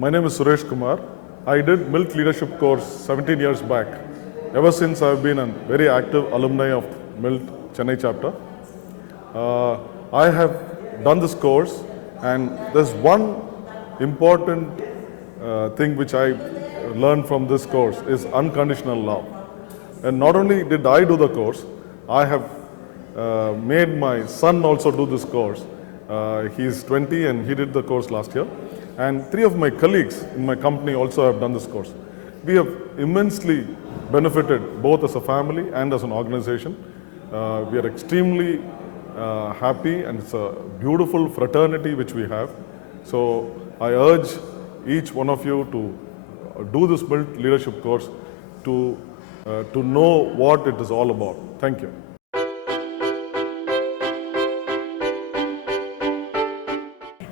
My name is Suresh Kumar. I did MILT leadership course 17 years back. Ever since I've been a very active alumni of MILT Chennai chapter. I have done this course, and there's one important thing which I learned from this course is unconditional love. And not only did I do the course, I have made my son also do this course. He's 20 and he did the course last year. And 3 of my colleagues in my company also have done this course. We have immensely benefited both as a family and as an organization. We are extremely happy, and it's a beautiful fraternity which we have. So I urge each one of you to do this MILT leadership course to know what it is all about. Thank you.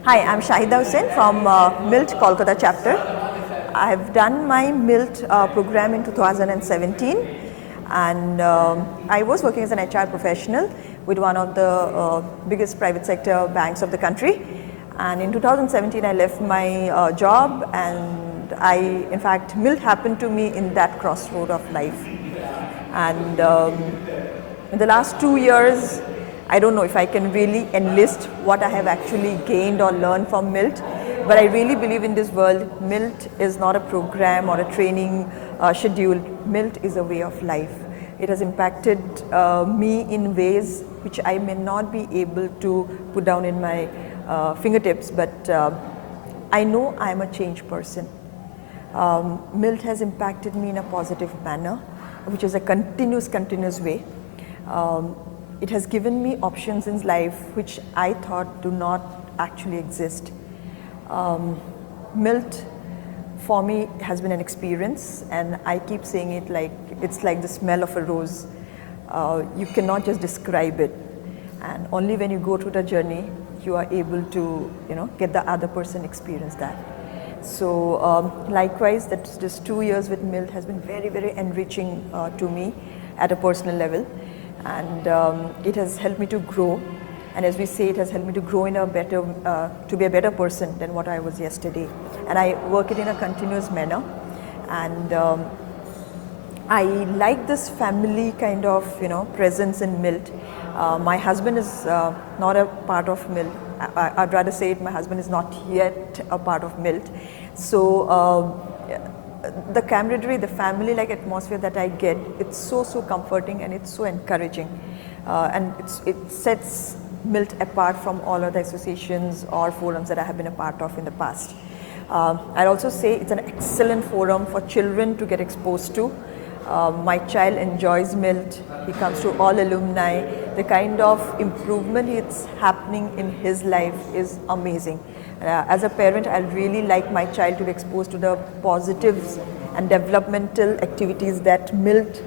Hi, I'm Shahida Hussain from MILT Kolkata chapter. I have done my MILT program in 2017, and I was working as an HR professional with one of the biggest private sector banks of the country. And in 2017, I left my job, and in fact, MILT happened to me in that crossroad of life. And in the last 2 years, I don't know if I can really enlist what I have actually gained or learned from MILT, but I really believe in this world, MILT is not a program or a training schedule. MILT is a way of life. It has impacted me in ways which I may not be able to put down in my fingertips, but I know I am a changed person. MILT has impacted me in a positive manner, which is a continuous way. It has given me options in life which I thought do not actually exist. MILT for me has been an experience, and I keep saying it like it's like the smell of a rose. You cannot just describe it, and only when you go through the journey you are able to get the other person experience that. So likewise, this 2 years with MILT has been very enriching to me at a personal level. And it has helped me to grow, and as we say, it has helped me to grow in a better, to be a better person than what I was yesterday. And I work it in a continuous manner, and I like this family kind of presence in MILT. My husband is not a part of MILT. I'd rather say it, my husband is not yet a part of MILT. So the camaraderie, the family-like atmosphere that I get, it's so comforting, and it's so encouraging, and it sets MILT apart from all other associations or forums that I have been a part of in the past. I'd also say it's an excellent forum for children to get exposed to. My child enjoys MILT. He comes to all alumni. The kind of improvement it's happening in his life is amazing. As a parent, I really like my child to be exposed to the positives and developmental activities that MILT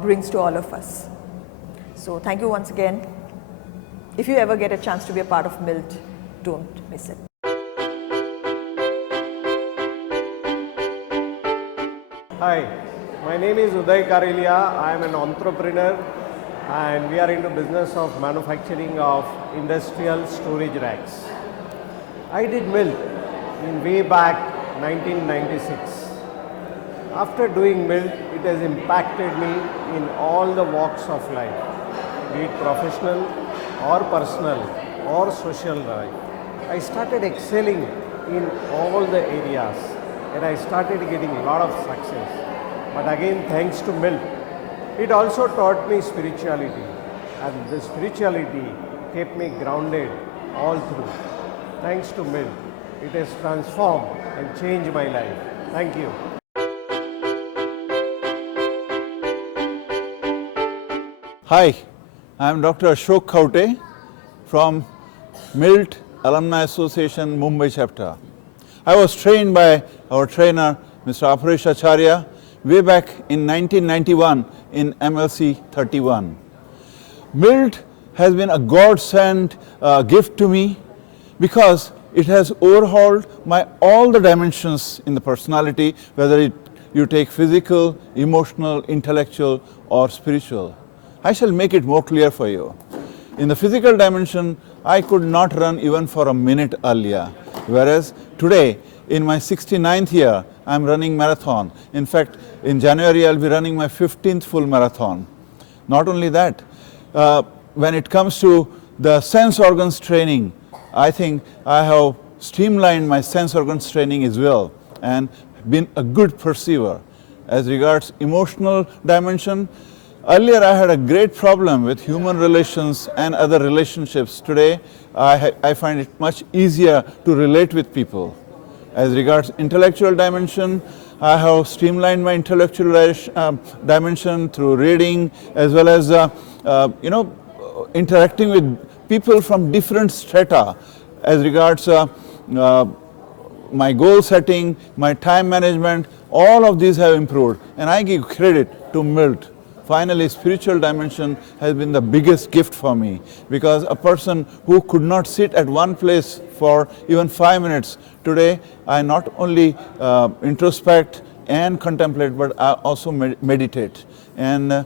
brings to all of us. So thank you once again. If you ever get a chance to be a part of MILT, don't miss it. Hi, my name is Uday Karelia. I am an entrepreneur, and we are into business of manufacturing of industrial storage racks. I did MILT in way back 1996. After doing MILT, it has impacted me in all the walks of life, be it professional or personal or social life. I started excelling in all the areas, and I started getting a lot of success. But again, thanks to MILT, it also taught me spirituality, and the spirituality kept me grounded all through. Thanks to MILT, it has transformed and changed my life. Thank you. Hi, I am Dr. Ashok Khaute from MILT Alumni Association Mumbai chapter. I was trained by our trainer, Mr. Aparesh Acharya, way back in 1991 in MLC 31. MILT has been a God-sent gift to me because it has overhauled all the dimensions in the personality, whether you take physical, emotional, intellectual or spiritual. I shall make it more clear for you. In the physical dimension, I could not run even for a minute earlier, whereas today in my 69th year, I'm running marathon. In fact, in January, I'll be running my 15th full marathon. Not only that, when it comes to the sense organs training, I think I have streamlined my sense organs training as well and been a good perceiver. As regards emotional dimension, earlier I had a great problem with human relations and other relationships. Today, I find it much easier to relate with people. As regards intellectual dimension, I have streamlined my intellectual dimension through reading as well as interacting with people from different strata. As regards my goal setting, my time management, all of these have improved, and I give credit to Milt. Finally, spiritual dimension has been the biggest gift for me, because a person who could not sit at one place for even 5 minutes, today I not only introspect and contemplate, but I also meditate. And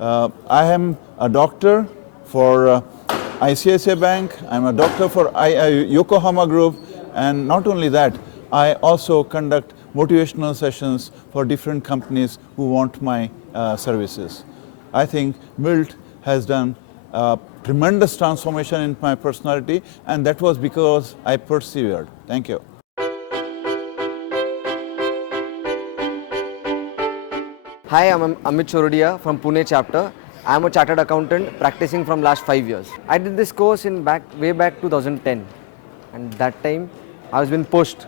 I am a doctor for ICICI Bank, I'm a doctor for Yokohama Group, and not only that, I also conduct motivational sessions for different companies who want my services. I think Milt has done a tremendous transformation in my personality, and that was because I persevered. Thank you. Hi, I'm Amit Chorodia from Pune chapter. I am a chartered accountant practicing from last 5 years. I did this course in way back 2010, and that time I was been pushed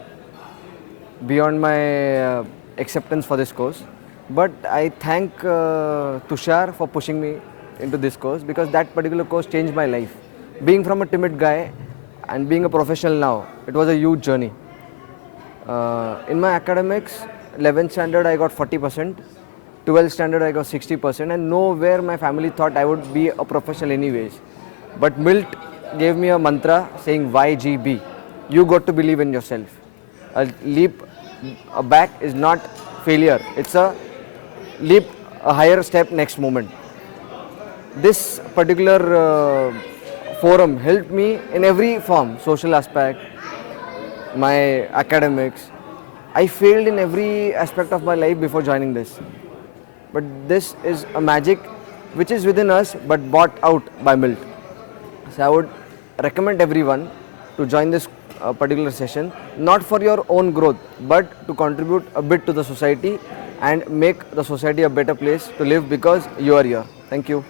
beyond my acceptance for this course. But I thank Tushar for pushing me into this course, because that particular course changed my life. Being from a timid guy and being a professional now, it was a huge journey. In my academics, 11th standard I got 40%, 12th standard I got 60%, and nowhere my family thought I would be a professional anyways. But Milt gave me a mantra saying YGB. You got to believe in yourself. A leap back is not failure. It's a leap, a higher step next moment. This particular forum helped me in every form, social aspect, my academics. I failed in every aspect of my life before joining this. But this is a magic which is within us but bought out by Milt. So I would recommend everyone to join this particular session, not for your own growth, but to contribute a bit to the society and make the society a better place to live, because you are here. Thank you.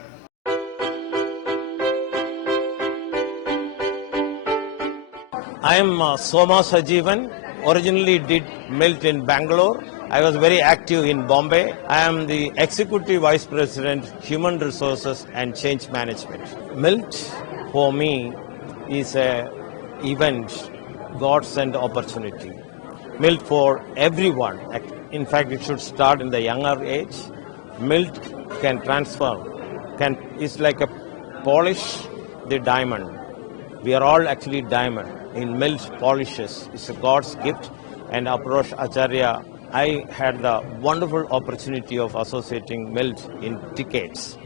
I am Soma Sajeevan, originally did Milt in Bangalore. I was very active in Bombay. I am the Executive Vice President, Human Resources and Change Management. Milt for me is an event, God-sent opportunity. Milt for everyone. In fact, it should start in the younger age. Milt can transform, is like a polish the diamond. We are all actually diamond. In Milt polishes, it's a God's gift. And Aparosh Acharya, I had the wonderful opportunity of associating Milt in decades.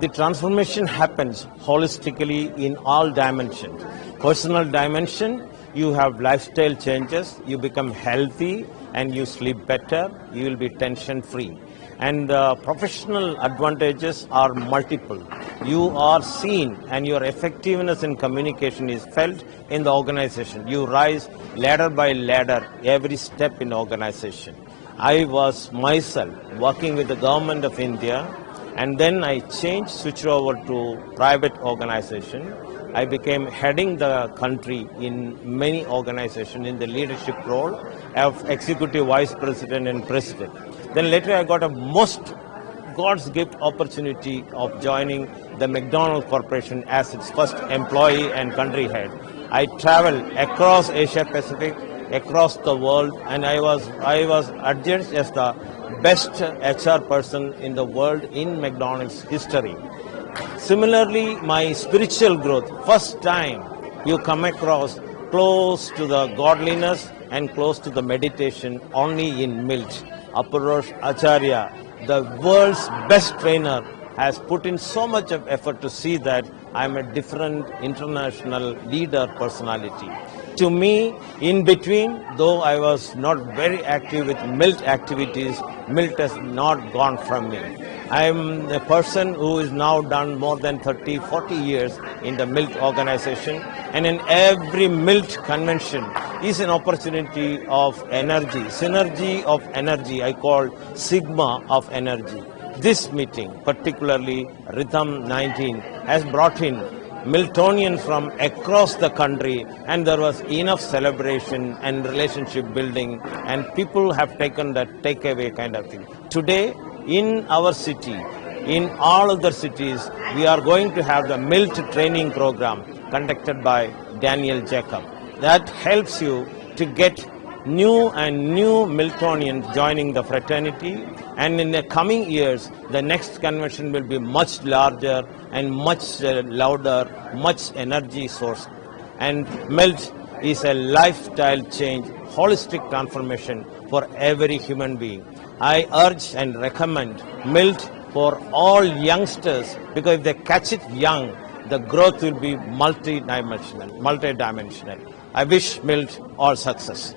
The transformation happens holistically in all dimensions. Personal dimension, you have lifestyle changes, you become healthy and you sleep better, you will be tension free. And the professional advantages are multiple. You are seen and your effectiveness in communication is felt in the organization. You rise ladder by ladder every step in the organization. I was myself working with the government of India, and then I switched over to private organization. I became heading the country in many organizations in the leadership role of Executive Vice President and President. Then later I got a most God's gift opportunity of joining the McDonald's Corporation as its first employee and country head. I traveled across Asia Pacific, across the world, and I was adjudged as the best HR person in the world in McDonald's history. Similarly, my spiritual growth, first time you come across close to the godliness and close to the meditation only in Milt. Aparosh Acharya, the world's best trainer, has put in so much of effort to see that I'm a different international leader personality. To me, in between, though I was not very active with Milt activities, Milt has not gone from me. I am a person who is now done more than 30, 40 years in the Milt organization, and in every Milt convention is an opportunity of energy, synergy of energy, I call sigma of energy. This meeting, particularly Rhythm 19, has brought in Miltonians from across the country, and there was enough celebration and relationship building, and people have taken that takeaway kind of thing. Today, in our city, in all other cities, we are going to have the Milt training program conducted by Daniel Jacob. That helps you to get new Miltonians joining the fraternity, and in the coming years, the next convention will be much larger and much louder, much energy source. And Milt is a lifestyle change, holistic transformation for every human being. I urge and recommend Milt for all youngsters, because if they catch it young, the growth will be multi-dimensional. I wish Milt all success.